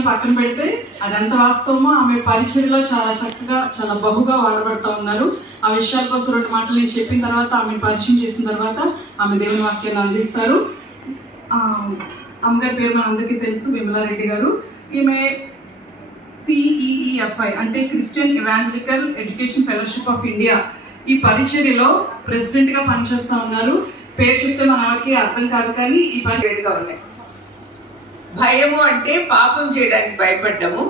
విషయాలు పక్కన పెడితే అది ఎంత వాస్తవమో ఆమె పరిచర్యలో చాలా చక్కగా చాలా బహుగా వాడబడుతూ ఉన్నారు. ఆ విషయాల కోసం 2 మాటలు నేను చెప్పిన తర్వాత ఆమెను పరిచయం చేసిన తర్వాత ఆమె దేవుని వాక్యాన్ని అందిస్తారు. అమ్మగారి పేరు మనందరికీ తెలుసు, విమలారెడ్డి గారు. ఈమె CEEFI అంటే Christian evangelical education fellowship of India ఈ పరిచర్యలో ప్రెసిడెంట్గా పనిచేస్తూ ఉన్నారు. పేరు చెప్తే మనకి అర్థం కాదు, కానీ ఈ పరిచర్యగా ఉన్నాయి. భయము అంటే పాపం చేయడానికి భయపడ్డము,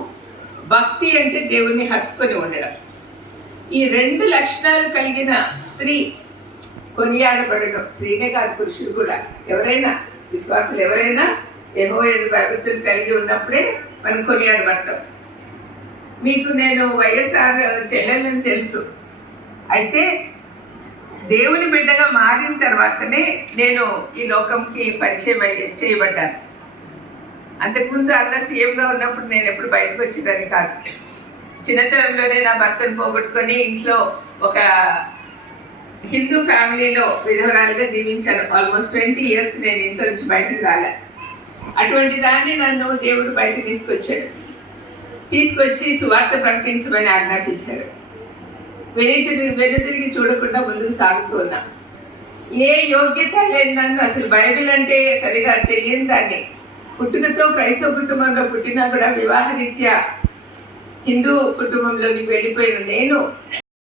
భక్తి అంటే దేవుణ్ణి హత్తుకొని ఉండడం. ఈ 2 లక్షణాలు కలిగిన స్త్రీ కొనియాడబడడం. స్త్రీనే కాదు, పురుషుడు కూడా. ఎవరైనా విశ్వాసులు ఎవరైనా యెహోవా భక్తులు కలిగి ఉన్నప్పుడే మనం కొనియాడబడతాం. మీకు నేను వైఎస్ఆర్ చెల్లెలని తెలుసు. అయితే దేవుని బిడ్డగా మారిన తర్వాతనే నేను ఈ లోకంకి పరిచయం చేయబడ్డాను. అంతకుముందు అన్న సీఎంగా ఉన్నప్పుడు నేను ఎప్పుడు బయటకు వచ్చేదాన్ని కాదు. చిన్నతనంలోనే నా భర్తను పోగొట్టుకొని ఇంట్లో ఒక హిందూ ఫ్యామిలీలో విధవరాలుగా జీవించాను. ఆల్మోస్ట్ 20 years నేను ఇంట్లో నుంచి బయటకు రాలే. అటువంటి దాన్ని నన్ను దేవుడు బయట తీసుకొచ్చి సువార్త ప్రకటించమని ఆజ్ఞాపించాడు. వెనుతిరిగి చూడకుండా ముందుకు సాగుతూ ఉన్నా. ఏ యోగ్యత లేని నన్ను, అసలు బైబిల్ అంటే సరిగా తెలియని దాన్ని, పుట్టుకతో క్రైస్తవ కుటుంబంలో పుట్టినా కూడా వివాహరీత్యా హిందూ కుటుంబంలోనికి వెళ్ళిపోయిన నేను